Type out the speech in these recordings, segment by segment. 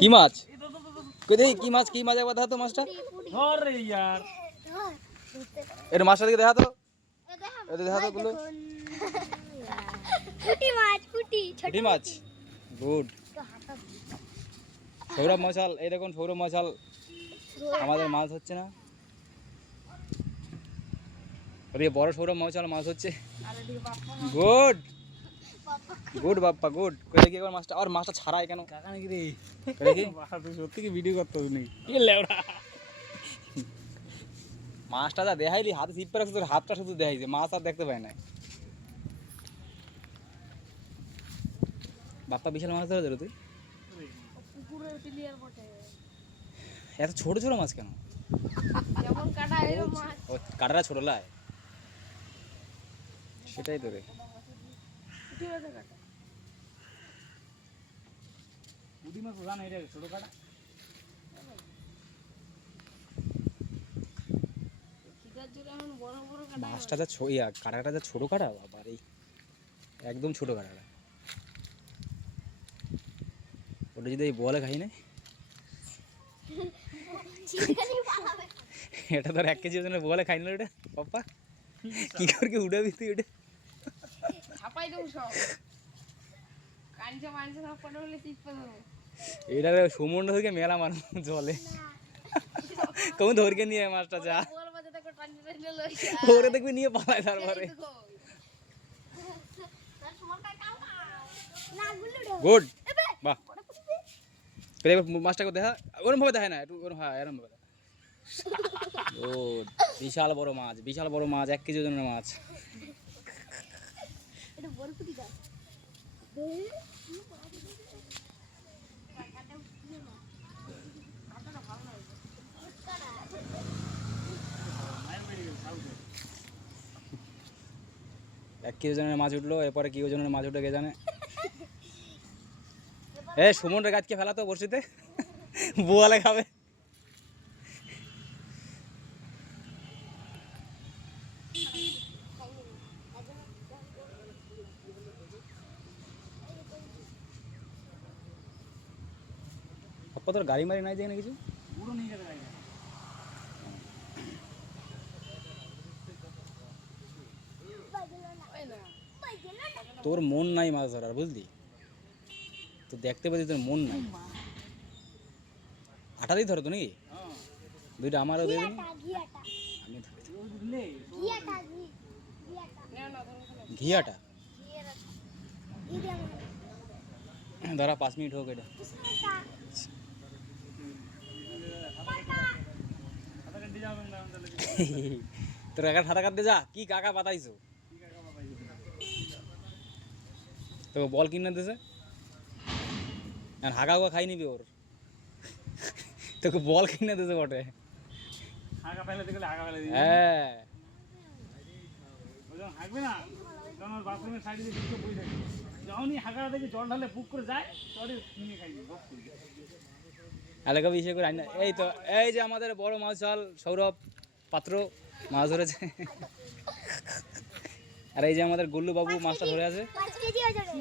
কি মাছ? কই দেখি কি মাছ, কি মাছ একবার দেখা তো মাছটা। ধর রে यार, এটা মাছটা দিকে দেখা তো, এটা দেখা তো গুলো। পুঁটি মাছ, পুঁটি ছোট পুঁটি মাছ, গুড। সৌরভ মশাল, এই দেখুন সৌরভ মশাল, আমাদের মাছ হচ্ছে না। ওরে বড় সৌরভ মশাল মাছ হচ্ছে। Good good Bappa good. কই দেখি একবার মাছটা, আর মাছটা ছাড়াই কেন কাকা নাকি রে? দেখি। বাবা তুই সত্যি কি ভিডিও করতে হবে নাকি? কি লেওড়া, মাছটা যা দেখাইলি হাতে ছিপ রাখছে, তোর হাতটা শুধু দেখাইছে, মাছ আর দেখতে পাই না। বাপ্পা বিশাল মাছ ধরে ধরে তুই। পুকুরের প্লেয়ার বটে। এত ছোট ছোট মাছ কেন? যেমন কাটা এরকম মাছ। ও কাটাটা ছোট লাই, সেটাই তো রে। পুঁটি মাছ কাটা। পুঁটি মাছ জানা এটা ছোট কাটা। খিদার জন্য এমন বড় বড় কাটা। মাছটা যা কাটাটা যা ছোট কাটা, বাবা রে, একদম ছোট কাটাটা। ওটা যদি এই বলে খাই না, চিকেনই পালাবে। এটা তোর 1 কেজি ওজনের বলে খাই না ওটা পাপ্পা। কি করে কি উড়াবি তুই ওটা? ছাপাই দেবো সব। কাঞ্চা মাঞ্চা সব কটা হলে চিপে দেবো। এটা সমুদ্র থেকে মেলা মানুষ জলে কোন ধরকে নিয়ে মাছটা যা, বল বাজে দেখো টানি টানি লই। ওরে দেখবি নিয়ে পালায় তারপরে। তার সময় কাই কাও না গুলো রে। গুড, বাহ। এবার মাছটাকে দেখা, ওরম ভাবে দেখায় না একটু, ওরম, হ্যাঁ এরম ভাবে। গুড, বিশাল বড় মাছ, বিশাল বড় মাছ, 1 কেজি ওজনের মাছ। এটা বড় পুঁটি দাও। এক কেজি ওজনের মাছ উঠলো, এরপরে কি ওজনের মাছ উঠে কে জানে। এ সুমন রে গাছকে ফেলা তো বড়শিতে, বোয়ালে খাবে। আপা তোর গাড়ি মারি নাই যেখানে কিছু? পুরো নিয়ে যেতে পারি না। ওই না। তোর মন নাই মাছ ধরার, বুঝলি? তো দেখতে পাচ্ছি তোর মন নাই। আটা দিয়ে ধরো তো নাকি? হ্যাঁ, দুইটা আমারও দিয়ে দিন, ঘিয়াটা আমি ধরি। ওই বুঝলে ঘিয়াটা ঘিয়াটা না না ধরো না। ঘি আটা ঘিয়াটা ঘি দিয়ে আমার ধরা 5 মিনিট হোক এটা। সাঁতার কাটতে যাবেন না তাহলে? তোর কাকা সাঁতার কাটতে যা, কি কাকা পাতাইছো? কি কাকা বাবা এই তোকে বল কিনে দিছে, আর হাগা হাগা খাই নিবি ওর। তোকে বল কিনে দিছে বটে। আগা ফেলে দিলে আগা ফেলে দিবি। হ্যাঁ, ওই যখন হাঁকবে না, তখন ওর বাথরুমের সাইডে দিয়ে চুপচাপ বসে থাকবে। যখনই হাঁকাটা দেখে জল ঢালে পুক করে যায়, তখনই কিনে খাইবি বক করি। এলাকা বিষয় করে আইনা। এই তো, এই যে আমাদের বড় মাছাল সৌরভ পাত্র মাছ ধরেছে। আর এই যে আমাদের গুল্লু বাবু মাছটা ধরে আছে। 5 কেজি ওজনে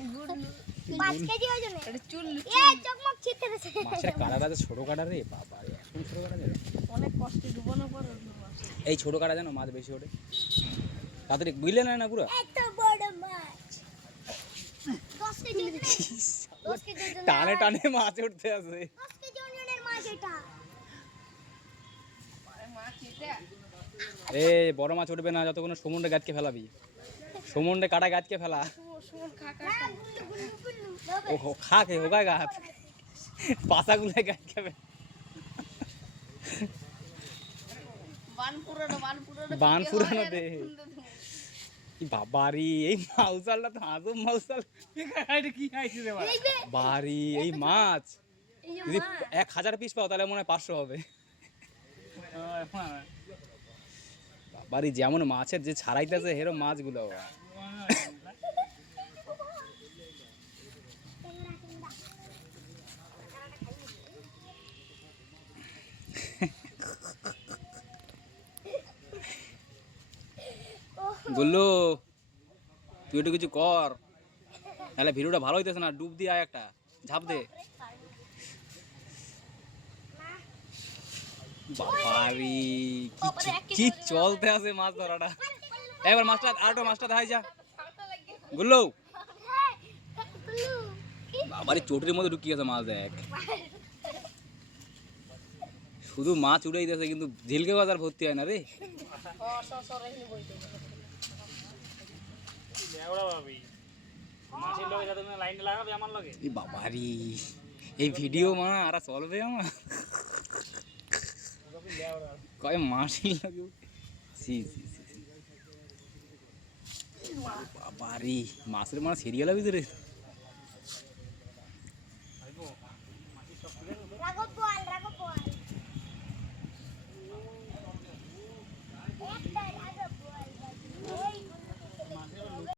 5 কেজি ওজনে এটা চুল চকমক ছিটতে দিছে। মাছের কাঁটাটা যে ছোট কাঁটা রে বাবা, এখন ছোট কাঁটা রে। অনেক কষ্টে ডুবানোর পর এই ছোট কাঁটা যেন মাছ বেশি ওঠে, তাড়াতাড়ি বুঝলে না পুরো। এত বড় মাছ 10 কেজি ওজনে 10 কেজি ওজনে টানে টানে মাছ উঠতে আছে। 10 কেজি ওজনের মাছ এটা। মাছ এটা এ বড় মাছ উঠবে না যতক্ষণ সমুদ্রে গাছকে ফেলাবি, সমুদ্রে কাটা গাছকে ফেলা। সুমন কাকা গুল্লু গুল্লু গুল্লু ও খা কে হোগা গাছ, পাতাগুলো গাছ খাবে। বান পুরানো দে। কি বাবারি, এই মাউসালটা তো আজব মাউসাল। এটা কি খাইছিস রে ভাই? বাড়ি এই মাছ যদি 1000 পিস পাও তাহলে মনে হয় 500 হবে। বাড়ি যেমন মাছের যে ছাড়াইতেছে হেরো মাছগুলো। গুল্লু তুই একটু কিছু কর, তাহলে ভিডিওটা ভালো হইতেছে না। ডুব দিয়ে আয় একটা, ঝাঁপ দে। বাবারি কি চলতে আছে মাছ ধরাটা। এবার মাছটা আরেকটা মাছটা দেখাই যা গুল্লো। বাবারি চটির মধ্যে ঢুকিয়ে গেছে মাছ, দেখ শুধু মাছ উড়াই দিয়েছে কিন্তু ঝিলকে বাজার ভর্তি হয় না রে। লেওড়া ভাবি মাছের লগে যাতে লাইনে লাগাবে আমার লগে। এই বাবারি এই ভিডিও মা আর চলবে আমার কয় মাছই লাগে। সি সি সি বাবারি মাছের মানে সিরিয়াল ভিতরে